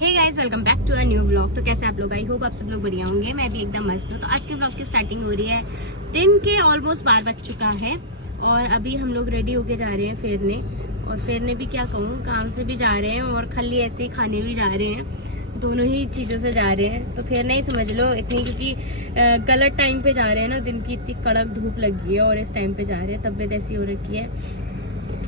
Hey guys, welcome back to a new vlog. तो कैसे आप लोग? आई होप आप सब लोग बढ़िया होंगे। मैं भी एकदम मस्त हूँ। तो आज के व्लॉग की स्टार्टिंग हो रही है, दिन के ऑलमोस्ट 12 बज चुका है और अभी हम लोग रेडी होके जा रहे हैं फेरने। और फेरने भी क्या कहूँ, काम से भी जा रहे हैं और खाली ऐसे ही खाने भी जा रहे हैं। दोनों ही चीज़ों से जा रहे हैं। तो फिर नहीं समझ लो इतनी, क्योंकि गलत टाइम पे जा रहे हैं ना। दिन की इतनी कड़क धूप लगी है और इस टाइम पे जा रहे हैं, तबीयत ऐसी हो रखी है।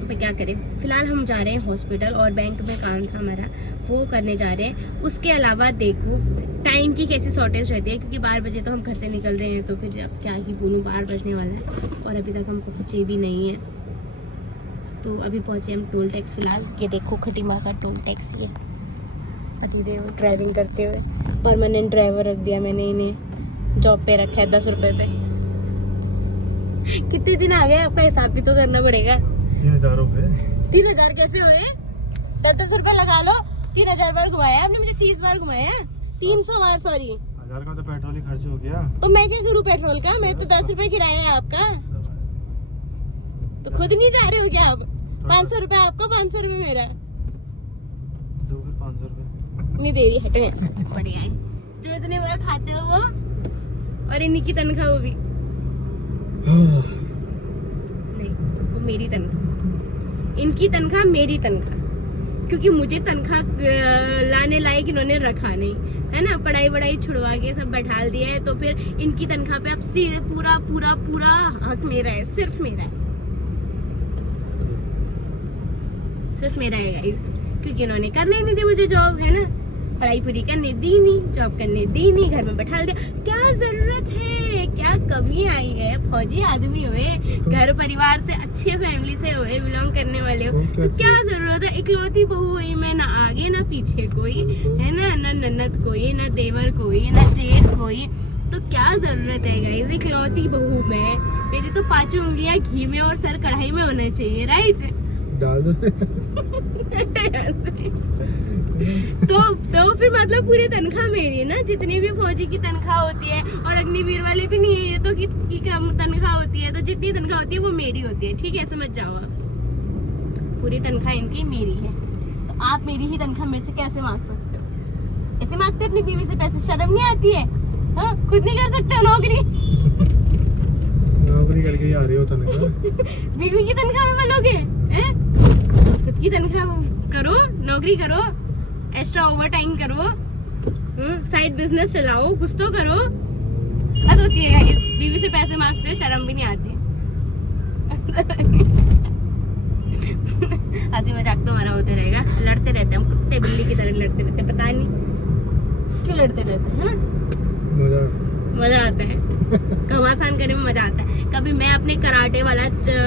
तो क्या करें, फिलहाल हम जा रहे हैं हॉस्पिटल और बैंक में काम था हमारा, वो करने जा रहे हैं। उसके अलावा देखो टाइम की कैसी शॉर्टेज रहती है, क्योंकि 12 बजे तो हम घर से निकल रहे हैं। तो फिर अब क्या ही बोलूँ, 12 बजने वाला है और अभी तक हम पहुँचे भी नहीं हैं। तो अभी पहुँचे हम टोल टैक्स। फिलहाल ये देखो खटीमा का टोल टैक्स, ये पतिदेव ड्राइविंग करते हुए। परमानेंट ड्राइवर रख दिया मैंने इन्हें, जॉब पे रखा है 10 रुपये पे। कितने दिन आ गए, आपका हिसाब भी तो करना पड़ेगा। 3000 रुपए। 3000 कैसे हुए? 10 रुपए लगा लो। 3000 बार घुमाया आपने मुझे, 30 बार घुमाया, 300 बार, सॉरी। 1000 का तो पेट्रोल ही खर्च हो गया। तो मैं क्या करूँ पेट्रोल का? मैं तो 10 रुपए किराया है आपका। तो खुद नहीं जा रहे हो क्या आप? 500 रुपए आपका, 500 रुपए मेरा। दो फिर 500 रुपए। नहीं दे रही, हटे। बढ़िया है, जो इतने बार खाते हो वो, और इन्हीं की तनख्वाह वो भी नहीं, वो मेरी तनख्वाह, इनकी तनख्वाह मेरी तनख्वाह, क्योंकि मुझे तनख्वाह लाने लायक इन्होंने रखा नहीं है ना। पढ़ाई वढ़ाई छुड़वा के सब बैठा दिया है। तो फिर इनकी तनख्वाह पे अब सीधे पूरा पूरा पूरा हक मेरा है, सिर्फ मेरा है, सिर्फ मेरा है गाइस। क्योंकि इन्होंने करने ही नहीं दी मुझे जॉब, है ना। पढ़ाई पूरी करने दी नहीं, जॉब करने दी नहीं, घर में बैठा दिया। क्या जरूरत है, क्या कमी आई है? फौजी आदमी हुए, घर परिवार से अच्छे फैमिली से हुए, बिलोंग करने वाले हो, तो क्या जरूरत है? इकलौती बहू हुई मैं, ना आगे ना पीछे कोई, है ना, ना ननद कोई, ना देवर कोई, ना जेठ कोई। तो क्या जरूरत है गाइस, इकलौती बहू मैं। मेरी तो 5 उंगलियां घी में और सर कढ़ाई में होना चाहिए, राइट? डाल दो। तो फिर मतलब पूरी तनख्वाह मेरी है ना। जितनी भी फौजी की तनख्वाह होती है, और अग्निवीर वाले भी नहीं है ये तो, की कम तनख्वाह होती है। तो जितनी तनख्वाह होती है वो मेरी होती है, ठीक है? समझ जाओ आप, पूरी तनख्वाह इनकी मेरी है। तो आप मेरी ही तनख्वाह मेरे से कैसे मांग सकते हो? ऐसे मांगते अपनी बीवी से पैसे, शर्म नहीं आती है? हाँ, खुद नहीं कर सकते हो नौकरी? नौकरी करके आ रहे हो तनख्वाह। बीवी की तनख्वाह में बोलोगे? खुद की तनख्वाह करो, नौकरी करो, एक्स्ट्रा ओवर टाइम करो, साइड बिजनेस चलाओ, कुछ तो करो। हद होती है गाइस, बीवी से पैसे मांगते हो, शर्म भी नहीं आती। हंसी मजाक तो हमारा होते रहेगा, लड़ते रहते हम, कुत्ते बिल्ली की तरह लड़ते रहते, पता नहीं क्यों लड़ते रहते हैं, है ना। मजा आता है। घमासान करने में मजा आता है। कभी मैं अपने कराटे वाला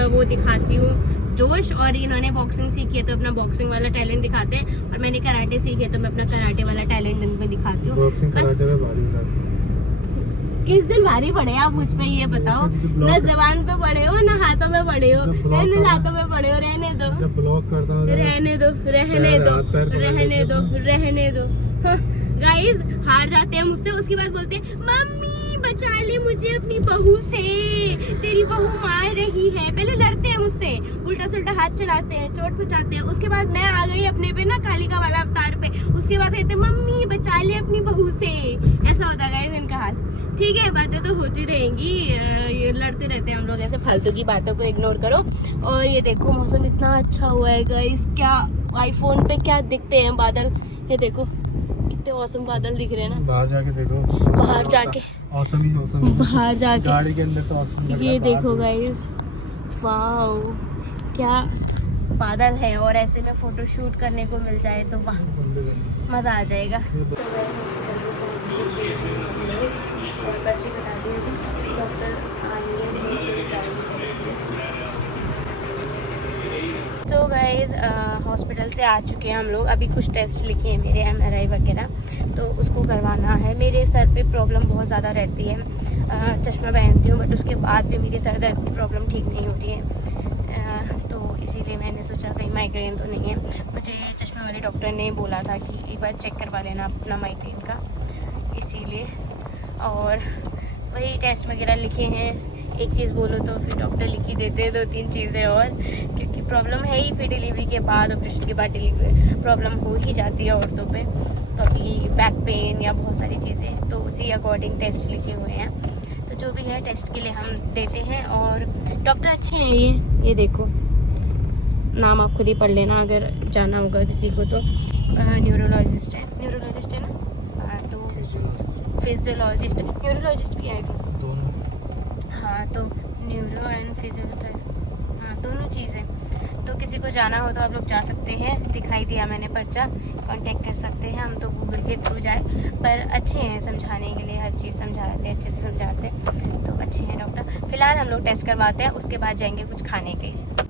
वो दिखाती हूँ जोश, और इन्होंने बॉक्सिंग सीखी है तो अपना बॉक्सिंग वाला टैलेंट दिखाते हैं, और मैंने कराटे सीखे तो मैं अपना कराटे वाला टैलेंट इनमें दिखाती हूँ। किस दिन भारी पड़े आप मुझ पे, ये बताओ? ना जबान पे पड़े हो, ना हाथों में पड़े हो, ना लातों में पड़े हो। रहने दो, ब्लॉक करता हूं, रहने दो, रहने दो, रहने दो, रहने दो। गाइस हार जाते हैं मुझसे, उसके बाद बोलते हैं मम्मी बचा ले मुझे अपनी बहू से, तेरी बहू मार रही है। पहले लड़ते हैं मुझसे, उल्टा सुल्टा हाथ चलाते हैं, चोट पहुंचाते हैं। उसके बाद मैं आ गई अपने पे ना, कालिका वाला अवतार पे। उसके बाद कहते मम्मी बचा ले अपनी बहू से। ऐसा होता है इनका हाल। ठीक है, बातें तो होती रहेंगी, ये लड़ते रहते हैं हम लोग ऐसे। फालतू की बातों को इग्नोर करो। और ये देखो मौसम इतना अच्छा हुआ है गाइस, क्या आईफोन पे क्या दिखते हैं बादल, ये देखो कितने औसम बादल दिख रहे हैं ना। बाहर जाके देखो, बाहर जाके औसम ही औसम, बाहर जाके गाड़ी के अंदर तो औसम लग रहा है। ये देखो गाइस, वाओ क्या बादल है। और ऐसे में फोटो शूट करने को मिल जाए तो वाह, मजा आ जाएगा। पर्ची कटा दी, डॉक्टर सो गाइस हॉस्पिटल से आ चुके हैं हम लोग। अभी कुछ टेस्ट लिखे हैं मेरे, MRI वगैरह, तो उसको करवाना है। मेरे सर पे प्रॉब्लम बहुत ज़्यादा रहती है, चश्मा पहनती हूँ बट उसके बाद भी मेरी सर दर्द की प्रॉब्लम ठीक नहीं हो रही है। तो इसीलिए मैंने सोचा कहीं माइग्रेन तो नहीं है। मुझे चश्मे वाले डॉक्टर ने बोला था कि एक बार चेक करवा लेना अपना माइग्रेन का, इसीलिए। और वही टेस्ट वगैरह लिखे हैं। एक चीज़ बोलो तो फिर डॉक्टर लिख ही देते हैं 2-3 चीज़ें और, क्योंकि प्रॉब्लम है ही। फिर डिलीवरी के बाद, ऑपरेशन के बाद डिलीवरी प्रॉब्लम हो ही जाती है औरतों पे। तो पेन या बहुत सारी चीज़ें, तो उसी अकॉर्डिंग टेस्ट लिखे हुए हैं। तो जो भी है टेस्ट के लिए हम देते हैं। और डॉक्टर अच्छे हैं ये देखो, नाम आप खुद ही पढ़ लेना अगर जाना होगा किसी को तो। न्यूरोलॉजिस्ट है ना। हाँ, तो फिजियोलॉजिस्ट, न्यूरोलॉजिस्ट भी आए थे दोनों। हाँ, तो न्यूरो एंड फिजियोलॉजी, हाँ दोनों चीज़ें। तो किसी को जाना हो तो आप लोग जा सकते हैं, दिखाई दिया मैंने पर्चा, कांटेक्ट कर सकते हैं। हम तो गूगल के थ्रू जाए, पर अच्छे हैं समझाने के लिए, हर चीज़ समझाते हैं, अच्छे से समझाते हैं, तो अच्छे हैं डॉक्टर। फ़िलहाल हम लोग टेस्ट करवाते हैं, उसके बाद जाएंगे कुछ खाने के लिए।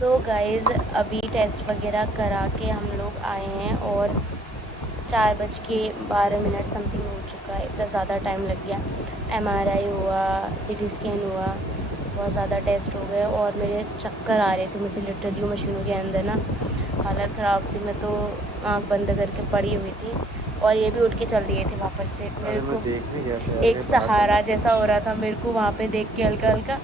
सो गाइज़ अभी टेस्ट वगैरह करा के हम लोग आए हैं और 4:12 समथिंग हो चुका है। इतना ज़्यादा टाइम लग गया। MRI हुआ, CT स्कैन हुआ, बहुत ज़्यादा टेस्ट हो गए और मेरे चक्कर आ रहे थे मुझे लिटरली मशीनों के अंदर ना, हालत ख़राब थी। मैं तो आँख बंद करके पड़ी हुई थी और ये भी उठ के चल दिए थे वापस से। मेरे को एक सहारा जैसा हो रहा था मेरे को वहाँ पे देख के, हल्का हल्का।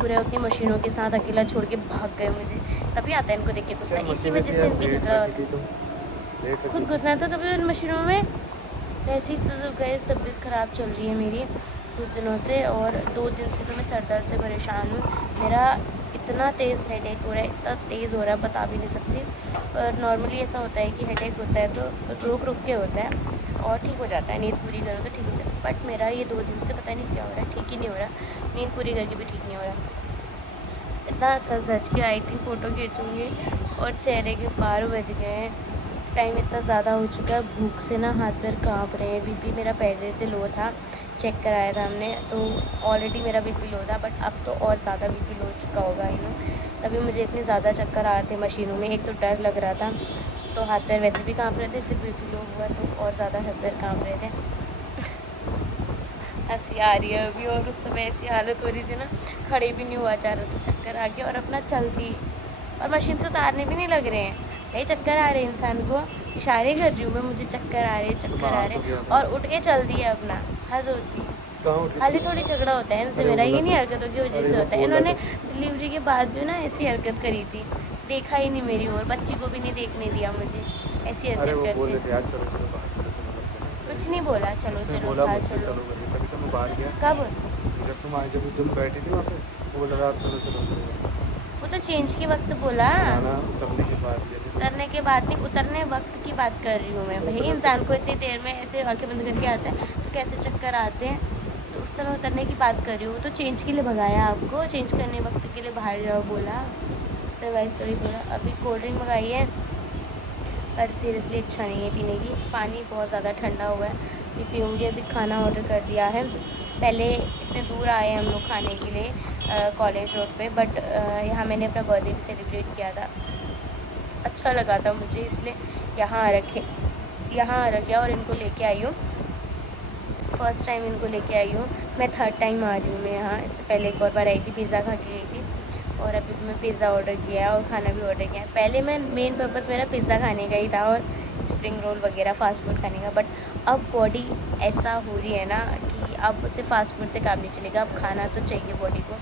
पूरे अपनी मशीनों के साथ अकेला छोड़ के भाग गए मुझे, तभी आता है इनको देख के गुस्सा। इसी वजह से इनकी झगड़ा होता है, खुद घुसना था तभी उन मशीनों में। वैसे ही तो गैस तबीयत ख़राब चल रही है मेरी कुछ दिनों से, और 2 दिन से तो मैं सर दर्द से परेशान हूँ। मेरा इतना तेज़ हेडेक हो रहा है, इतना तेज़ हो रहा है बता भी नहीं सकती। पर नॉर्मली ऐसा होता है कि हेडेक होता है तो रुक रुक के होता है और ठीक हो जाता है, नींद पूरी करो तो ठीक हो जाता है। बट मेरा ये 2 दिन से पता नहीं क्या हो रहा है, ठीक ही नहीं हो रहा, नींद पूरी करके भी ठीक नहीं हो रहा। इतना सच के आई थी फ़ोटो खींचूँगी और चेहरे के बाल बज गए हैं। टाइम इतना ज़्यादा हो चुका है, भूख से ना हाथ पैर काँप रहे हैं। बीपी मेरा पहले से लो था, चेक कराया था हमने, तो ऑलरेडी मेरा बीपी लो था, बट अब तो और ज़्यादा बीपी लो चुका होगा तभी मुझे इतने ज़्यादा चक्कर आ रहे थे मशीनों में। एक तो डर लग रहा था, तो हाथ पैर वैसे भी काँप रहे थे, फिर बीपी लो हुआ तो और ज़्यादा हाथ पैर काँप रहे थे। हंसी आ रही है अभी, और उस समय ऐसी हालत हो रही थी ना, खड़े भी नहीं हुआ जा रहा था, चक्कर आ गया। और अपना चलती और मशीन से उतारने भी नहीं लग रहे हैं भाई, चक्कर आ रहे हैं इंसान को, इशारे कर रही हूँ मैं, मुझे चक्कर आ रहे हैं और उठ के चल दिया अपना। हद होती खाली थोड़ी झगड़ा होता है इनसे मेरा, ये नहीं हरकतों की वजह से होता है। इन्होंने डिलीवरी के बाद भी ना ऐसी हरकत करी थी, देखा ही नहीं मेरी ओर, बच्ची को भी नहीं देखने दिया मुझे, ऐसी हरकत करते। कुछ नहीं बोला, चलो बाहर चलो। कब? जब तुम बैठी थी वहाँ पे, वो लगा चलो। वो तो चेंज के वक्त बोला, उतरने के बाद नहीं, उतरने वक्त की बात कर रही हूँ मैं भाई। इंसान को इतनी देर में ऐसे आंखें बंद करके आता है तो कैसे चक्कर आते हैं, तो उस समय उतरने की बात कर रही हूँ। तो चेंज के लिए भगाया आपको, चेंज करने वक्त के लिए बाहर जाओ बोला, अदरवाइज तो ही बोला। अभी कोल्ड ड्रिंक मंगाई है पर सीरियसली इच्छा नहीं है पीने की, पानी बहुत ज़्यादा ठंडा हुआ है, ये पीऊँगी। अभी खाना ऑर्डर कर दिया है, पहले इतने दूर आए हम लोग खाने के लिए कॉलेज रोड पे, बट यहाँ मैंने अपना बर्थडे भी सेलिब्रेट किया था, अच्छा लगा था मुझे, इसलिए यहाँ रखा और इनको लेके आई हूँ। फर्स्ट टाइम इनको लेके आई हूँ मैं, 3rd टाइम आ रही हूँ मैं यहाँ। इससे पहले एक और बार आई थी, पिज़्ज़ा खा के गई थी, और अभी मैं पिज़्ज़ा ऑर्डर किया है और खाना भी ऑर्डर किया है। पहले मैं मेन पर्पस मेरा पिज़्ज़ा खाने का ही था और स्प्रिंग रोल वगैरह फ़ास्ट फूड खाने का, बट अब बॉडी ऐसा हो रही है ना कि अब सिर्फ फास्ट फूड से काम नहीं चलेगा, अब खाना तो चाहिए बॉडी को,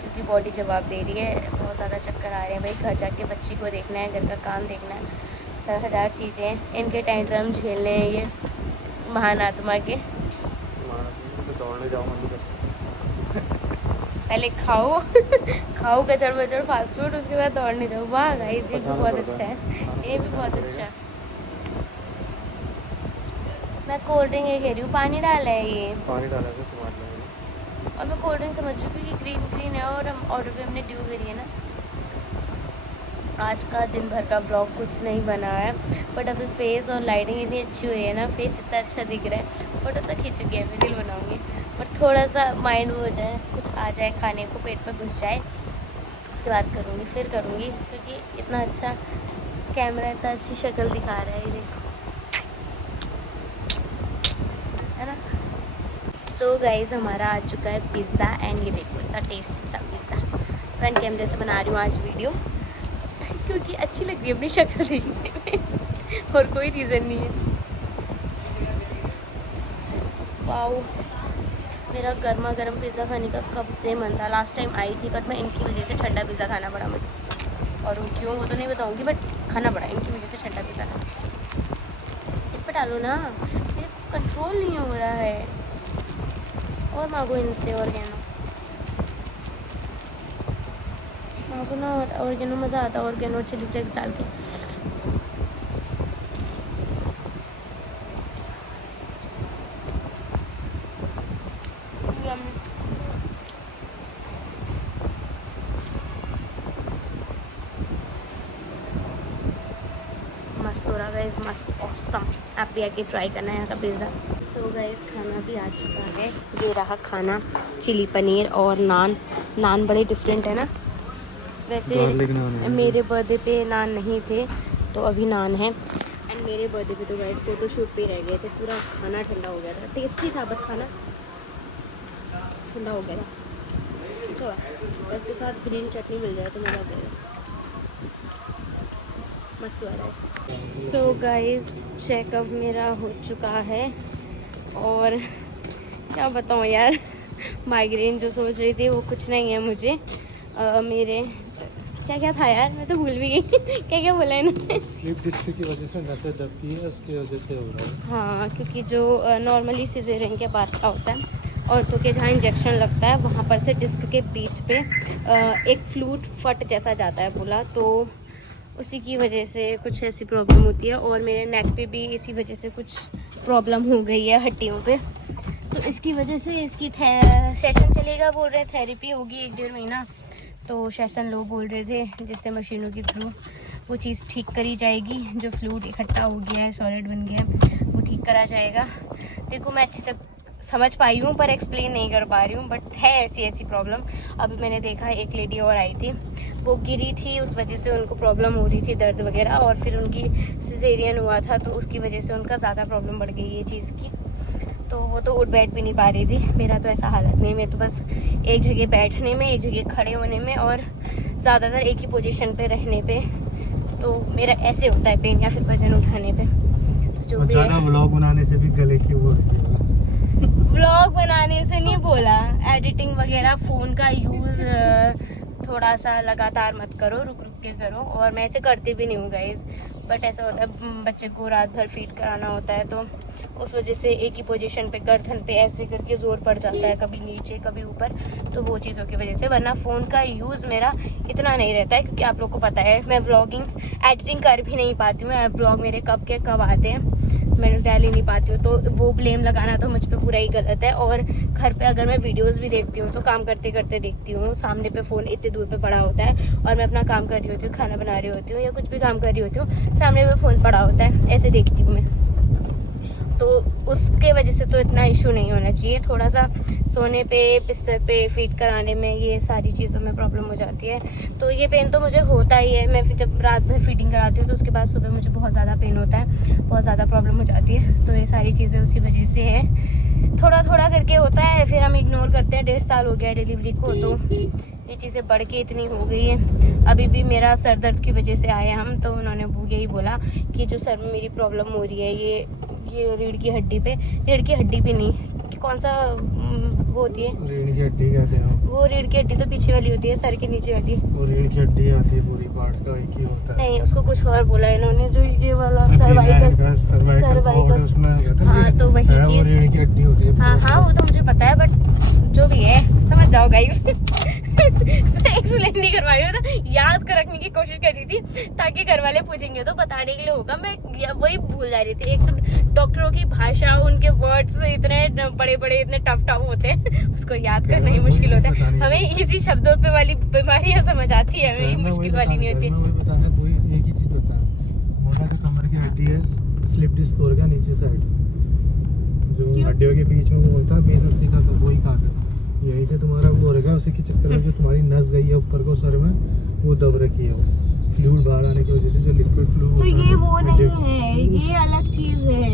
क्योंकि बॉडी जवाब दे रही है। बहुत ज़्यादा चक्कर आ रहे हैं भाई, घर जाके बच्ची को देखना है, घर का काम देखना है, 1000 चीज़ें, इनके टैंट्रम झेलने हैं ये महान आत्मा के। दौड़ने जाओ पहले खाओ कचड़ बचड़ फास्ट फूड, उसके बाद दौड़ने जाओ। वाह गाइस, ये भी बहुत अच्छा है, ये भी बहुत अच्छा है। मैं कोल्ड ड्रिंक ये कह रही हूँ, पानी डाला है ये, पानी डाला है टमाटर, और मैं कोल्ड ड्रिंक समझ रही हूँ क्योंकि ग्रीन है और हम ऑर्डर भी हमने ड्यू करी है ना। आज का दिन भर का ब्लॉग कुछ नहीं बना है, बट अभी फेस और लाइटिंग इतनी अच्छी हुई है ना, फेस इतना अच्छा दिख रहा है, फोटो तो खींचूंगी, अभी रील बनाऊंगी, बट थोड़ा सा माइंड वो हो जाए, कुछ आ जाए खाने को, पेट में घुस जाए, उसके बाद करूँगी, फिर करूँगी, क्योंकि इतना अच्छा कैमरा, इतना अच्छी शक्ल दिखा रहा है, ये देखो, है ना। सो गाइस हमारा आ चुका है पिज़्ज़ा एंड ये देखो इतना टेस्टी सा पिज़्ज़ा। फ्रंट कैमरे से बना रही हूँ आज वीडियो क्योंकि अच्छी लग रही है अपनी शक्ल देखने में और कोई रीज़न नहीं है। वाओ, मेरा गर्मा गर्म पिज़्ज़ा खाने का कब से मन था। लास्ट टाइम आई थी बट मैं इनकी वजह से ठंडा पिज़्ज़ा खाना पड़ा मुझे, और वो क्यों वो तो नहीं बताऊँगी बट खाना पड़ा इनकी वजह से ठंडा पिज़्ज़ा खाना। इस पर डालो ना, मेरे कंट्रोल नहीं हो रहा है। और मांगो इनसे ऑर्गेनो, मांगो ना ऑर्गेनो, मज़ा आता है ऑर्गेनो चिली फ्लेक्स डाल के। मस्त हो रहा गाइस, मस्त ऑसम। आप भी आके ट्राई करना है यहाँ का पिज़्ज़ा। सो गाइस खाना भी आ चुका है, ये रहा खाना, चिली पनीर और नान। नान बड़े डिफरेंट है ना, वैसे मेरे बर्थडे पे नान नहीं थे तो अभी नान है। एंड मेरे बर्थडे पे तो गाइस फ़ोटोशूट पे रह गए थे, पूरा खाना ठंडा हो गया था। टेस्टी था बट खाना ठंडा हो गया था थोड़ा। इसके साथ ग्रीन चटनी मिल जाए तो मज़ा आ जाएगा, मस्त हो रहा है। सो गाइस चेकअप मेरा हो चुका है और क्या बताऊँ यार, माइग्रेन जो सोच रही थी वो कुछ नहीं है मुझे। मेरे क्या क्या था यार, मैं तो भूल भी गई क्या क्या बोला इन्होंने। स्लीप डिस्क की वजह से नसें दबती है, उसकी वजह से हो रहा है। हाँ, क्योंकि जो नॉर्मली सिजेरियन के बाद का होता है और तो के जहाँ इंजेक्शन लगता है वहाँ पर से डिस्क के बीच पे एक फ्लूट फट जैसा जाता है बोला, तो उसी की वजह से कुछ ऐसी प्रॉब्लम होती है। और मेरे नेक पे भी इसी वजह से कुछ प्रॉब्लम हो गई है हड्डियों पे, तो इसकी वजह से इसकी सेशन चलेगा बोल रहे, थेरेपी होगी 1-1.5 महीना। तो सेशन लो बोल रहे थे, जिससे मशीनों के थ्रू वो चीज़ ठीक करी जाएगी। जो फ्लूइड इकट्ठा हो गया है, सॉलिड बन गया है, वो ठीक करा जाएगा। देखो मैं अच्छे से समझ पाई हूँ पर एक्सप्लेन नहीं कर पा रही हूँ, बट है ऐसी प्रॉब्लम। अभी मैंने देखा एक लेडी और आई थी, वो गिरी थी, उस वजह से उनको प्रॉब्लम हो रही थी दर्द वगैरह, और फिर उनकी सिजेरियन हुआ था तो उसकी वजह से उनका ज़्यादा प्रॉब्लम बढ़ गई ये चीज़ की। तो वो तो उठ बैठ भी नहीं पा रही थी। मेरा तो ऐसा हालत नहीं, मैं तो बस एक जगह बैठने में, एक जगह खड़े होने में और ज़्यादातर एक ही पोजीशन पे रहने पे, तो मेरा ऐसे होता है पेन, या फिर वजन उठाने पे। तो जो भी ज़्यादा व्लॉग बनाने से भी गले की वो व्लॉग बनाने से नहीं बोला, एडिटिंग वगैरह फ़ोन का यूज़ थोड़ा सा लगातार मत करो, रुक रुक के करो। और मैं ऐसे करती भी नहीं हूँ गाइस, बट ऐसा होता है बच्चे को रात भर फीड कराना होता है तो उस वजह से एक ही पोजीशन पे गर्दन पे ऐसे करके जोर पड़ जाता है, कभी नीचे कभी ऊपर, तो वो चीज़ों की वजह से। वरना फ़ोन का यूज़ मेरा इतना नहीं रहता है, क्योंकि आप लोग को पता है मैं व्लॉगिंग एडिटिंग कर भी नहीं पाती हूँ। व्लॉग मेरे कब के कब आते हैं, मैं डाल ही नहीं पाती हूँ, तो वो ब्लेम लगाना तो मुझ पे पूरा ही गलत है। और घर पे अगर मैं वीडियोस भी देखती हूँ तो काम करते करते देखती हूँ, सामने पे फ़ोन इतने दूर पे पड़ा होता है और मैं अपना काम कर रही होती हूँ, खाना बना रही होती हूँ या कुछ भी काम कर रही होती हूँ, सामने पे फ़ोन पड़ा होता है, ऐसे देखती हूँ मैं। तो उसके वजह से तो इतना इशू नहीं होना चाहिए। थोड़ा सा सोने पे, बिस्तर पे फीड कराने में, ये सारी चीज़ों में प्रॉब्लम हो जाती है। तो ये पेन तो मुझे होता ही है, मैं फिर जब रात भर फीडिंग कराती हूँ तो उसके बाद सुबह मुझे बहुत ज़्यादा पेन होता है, बहुत ज़्यादा प्रॉब्लम हो जाती है। तो ये सारी चीज़ें उसी वजह से है, थोड़ा थोड़ा करके होता है, फिर हम इग्नोर करते हैं। 1.5 साल हो गया डिलीवरी को, तो ये चीज़ें बढ़ के इतनी हो गई है। अभी भी मेरा सर दर्द की वजह से आए हम, तो उन्होंने यही बोला कि जो सर में मेरी प्रॉब्लम हो रही है ये रीढ़ की हड्डी पे, रीढ़ की हड्डी भी नहीं, कौन सा वो होती है, रीढ़ की हड्डी कहते हैं वो रीढ़ की हड्डी तो पीछे वाली होती है, सर के नीचे वाली, वो रीढ़ की हड्डी आती है, पूरी पार्ट का एक ही होता है। नहीं उसको कुछ और बोला इन्होंने, जो ये वाला सर्वाइकल, उसमें हाँ तो वही चीज़ रीढ़ की हड्डी होती है। हाँ वो तो मुझे पता है, बट जो भी है समझ जाओ गाइस। एक्सप्लेन नहीं करवा रही हूँ, तो याद कर रखने की कोशिश कर रही थी ताकि घर वाले पूछेंगे तो बताने के लिए होगा। मैं वही भूल जा रही थी। एक तो डॉक्टरों की भाषा, उनके वर्ड्स इतने बड़े बड़े, इतने टफ होते हैं, उसको याद करना ही मुश्किल होता है। हमें इसी शब्दों पे वाली बीमारियां समझ आती है, हमें मुश्किल वाली नहीं होती। एक ही चीज बता, मोटा का कमर की हड्डी है, स्लिप डिस्क हो गया नीचे साइड, जो हड्डियों के बीच में वो होता है बेसब्जी का, तो वही खा कर यहीं से तुम्हारा वो रहेगा। उसी के चक्कर में जो तुम्हारी नस गई है ऊपर को सर में, वो दब रखी है वो, फ्लूइड बाहर आने की वजह से जो लिक्विड फ्लूइड तो ये वो नहीं है, ये अलग चीज है,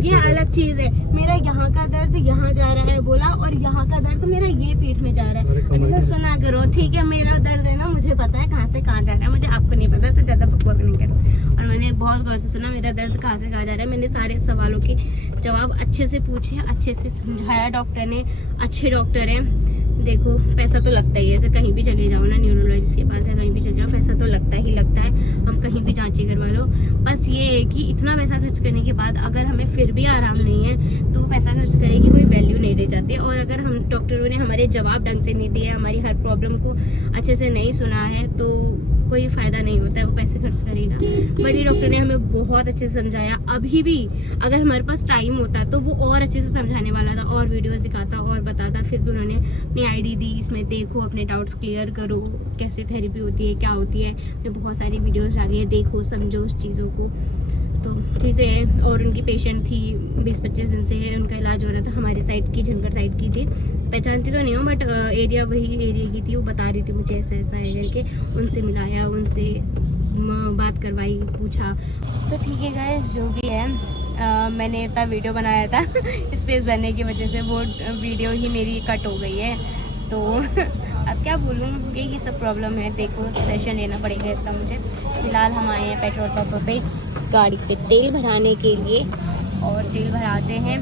ये अलग चीज है। मेरा यहाँ का दर्द यहाँ जा रहा है बोला, और यहाँ का दर्द मेरा ये पीठ में जा रहा है। अच्छे से सुना करो, ठीक है? मेरा दर्द है ना, मुझे पता है कहाँ से कहाँ जा रहा है, मुझे आपको नहीं पता, तो ज्यादा बकवास नहीं करो। और मैंने बहुत गौर से सुना मेरा दर्द कहाँ से कहाँ जा रहा है। मैंने सारे सवालों के जवाब अच्छे से पूछे, अच्छे से समझाया। डॉक्टर ने, अच्छे डॉक्टर हैं। देखो पैसा तो लगता ही है, ऐसे कहीं भी चले जाओ ना, न्यूरोलॉजिस्ट के पास या कहीं भी चले जाओ, पैसा तो लगता ही लगता है। हम कहीं भी जांची करवा लो, बस ये है कि इतना पैसा खर्च करने के बाद अगर हमें फिर भी आराम नहीं है तो वो पैसा खर्च करने की कोई वैल्यू नहीं रह जाती। और अगर हम डॉक्टरों ने हमारे जवाब ढंग से नहीं दिए, हमारी हर प्रॉब्लम को अच्छे से नहीं सुना है, तो कोई फ़ायदा नहीं होता है वो पैसे खर्च करेगा। बट ये डॉक्टर ने हमें बहुत अच्छे से समझाया। अभी भी अगर हमारे पास टाइम होता तो वो और अच्छे से समझाने वाला था, और वीडियोस दिखाता और बताता। फिर भी उन्होंने अपनी आईडी दी, इसमें देखो, अपने डाउट्स क्लियर करो, कैसे थेरेपी होती है, क्या होती है। मैं बहुत सारी वीडियोस डाली है, देखो, समझो उस चीज़ों को। तो चीज़ें हैं। और उनकी पेशेंट थी 20-25 दिन से है, उनका इलाज हो रहा था। हमारे साइड की, झंकर साइड की थी, पहचानती तो नहीं हूँ, बट एरिया वही एरिया की थी। वो बता रही थी मुझे ऐसा ऐसा है करके। उनसे मिलाया, उनसे बात करवाई, पूछा। तो ठीक है गाइस, जो भी है, मैंने इतना वीडियो बनाया था स्पेस बनने की वजह से वो वीडियो ही मेरी कट हो गई है। तो अब क्या बोलूँ, यही सब प्रॉब्लम है। देखो, सेशन लेना पड़ेगा इसका मुझे। फिलहाल हम आए हैं पेट्रोल पंप पे गाड़ी पे तेल भराने के लिए, और तेल भराते हैं।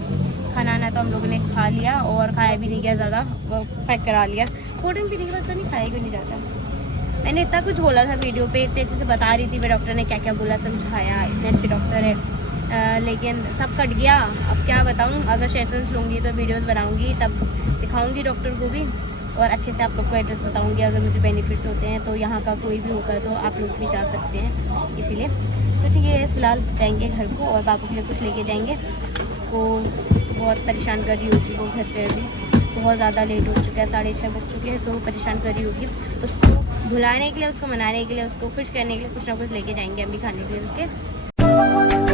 खाना तो हम लोगों ने खा लिया, और खाया भी नहीं गया ज़्यादा, वो पैक करा लिया। कोल्ड ड्रिंक पीने के बाद तो नहीं खाया क्यों नहीं जाता। मैंने इतना कुछ बोला था वीडियो पे, इतने अच्छे से बता रही थी मैं, डॉक्टर ने क्या क्या बोला, समझाया, इतने अच्छे डॉक्टर है। लेकिन सब कट गया। अब क्या बताऊँ, अगर सेशंस लूँगी तो वीडियोज़ बनाऊँगी, तब दिखाऊँगी डॉक्टर को भी, और अच्छे से आप लोग को एड्रेस बताऊँगी। अगर मुझे बेनिफिट्स होते हैं तो यहाँ का कोई भी होगा तो आप लोग भी जा सकते हैं, इसीलिए। तो ठीक है, फिलहाल जाएंगे घर को, और बाबू के लिए कुछ लेके जाएंगे। उसको बहुत परेशान कर रही होगी वो घर पे, अभी बहुत ज़्यादा लेट हो चुका है, 6:30 बज चुके हैं, तो परेशान कर रही होगी। उसको भुलाने के लिए, उसको मनाने के लिए, उसको खुश करने के लिए कुछ ना कुछ लेके जाएंगे अभी खाने के लिए उसके।